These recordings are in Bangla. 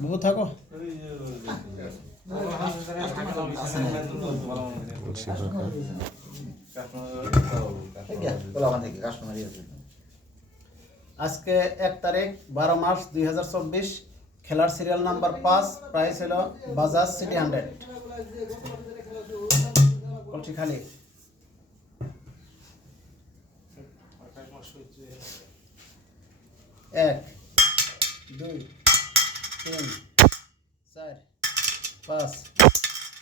বুবু থাকো আজকে 1 তারিখ 12 মার্চ 2024 খেলার সিরিয়াল নাম্বার 5 প্রাইস হলো বাজাজ সিটি 100 কলসি খালি এক দুই তিন চার পাঁচ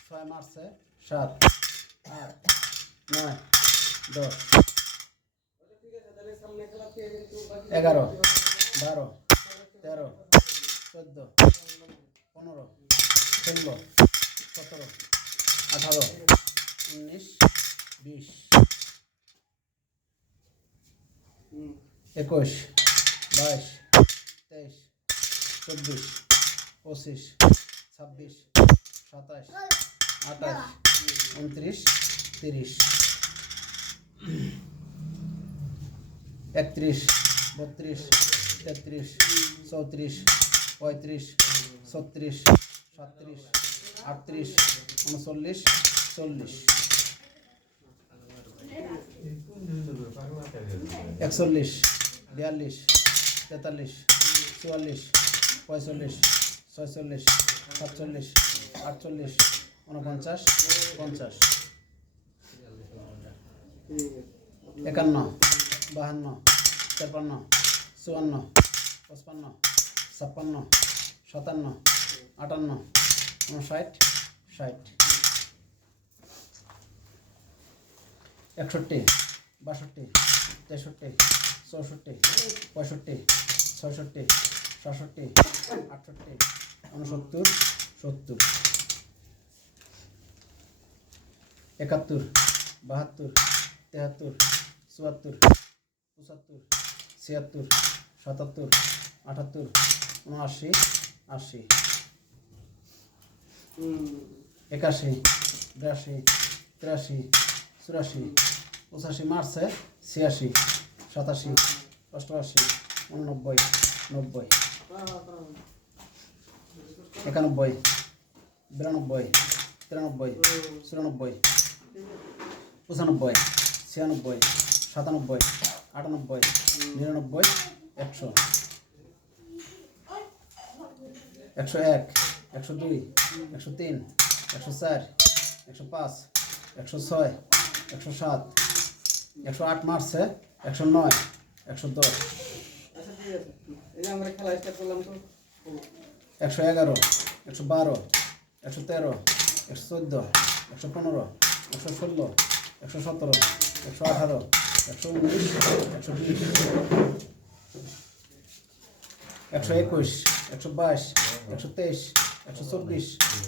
ছয় মারছে 7 8 9 10 11 12 13 14 15 16 17 18 19 20 21 22 23 24 25 26 27 28 29 30 31 32 33 34 35 36 37 38 39 40 41 42 43 44 45 46 47 48 49 50 51 52 53 54 55 56 57 58 59 60 61 62 63 64 65 66 67 68 69 70 71 72 73 74 75 76 77 78 79 80 81 82 83 84 85 মারছে 86 87 88 89 90 91 92 93 94 95 96 97 98 99 100 101 102 103 104 105 106 107 108 মারছে 109 110 111 112 113 114 115 116 117 118 119 120 121 122 123 124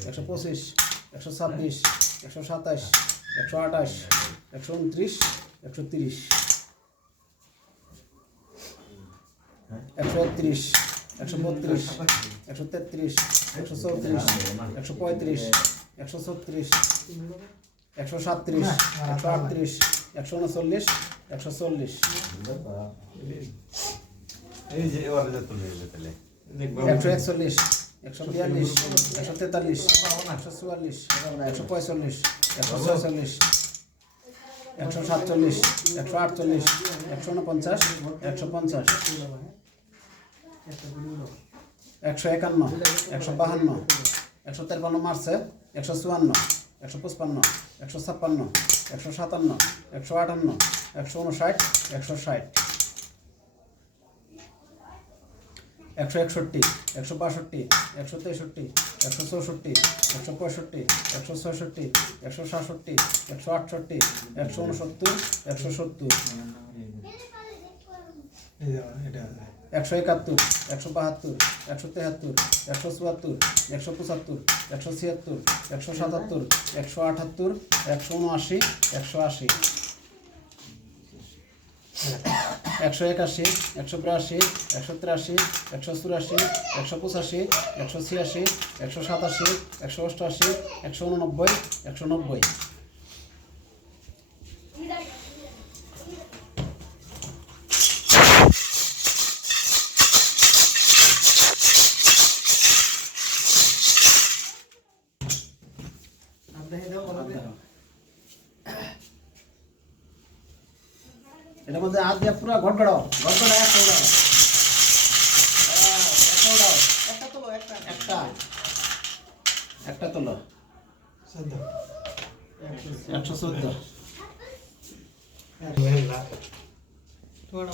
125 126 127 128 129 130 131 132 133 134 135 136 137 138 139 140 এই যে ওরা যত লেগে তাহলে 141 142 143 144 145 146 147 148 149 150 151 152 153 মারছে 154 155 156 157 158 159 160 161 162 163 164 165 166 167 168 169 170 171 172 173 174 175 176 177 178 179 180 181, 182, 183, 184, 185, 186, 187, 188, 189, 190। এটার মধ্যে হাত দিয়ে পুরো ঘটঘটাও একটা উড়াও। একটা উড়াও। একটা তোলো 114। তোমার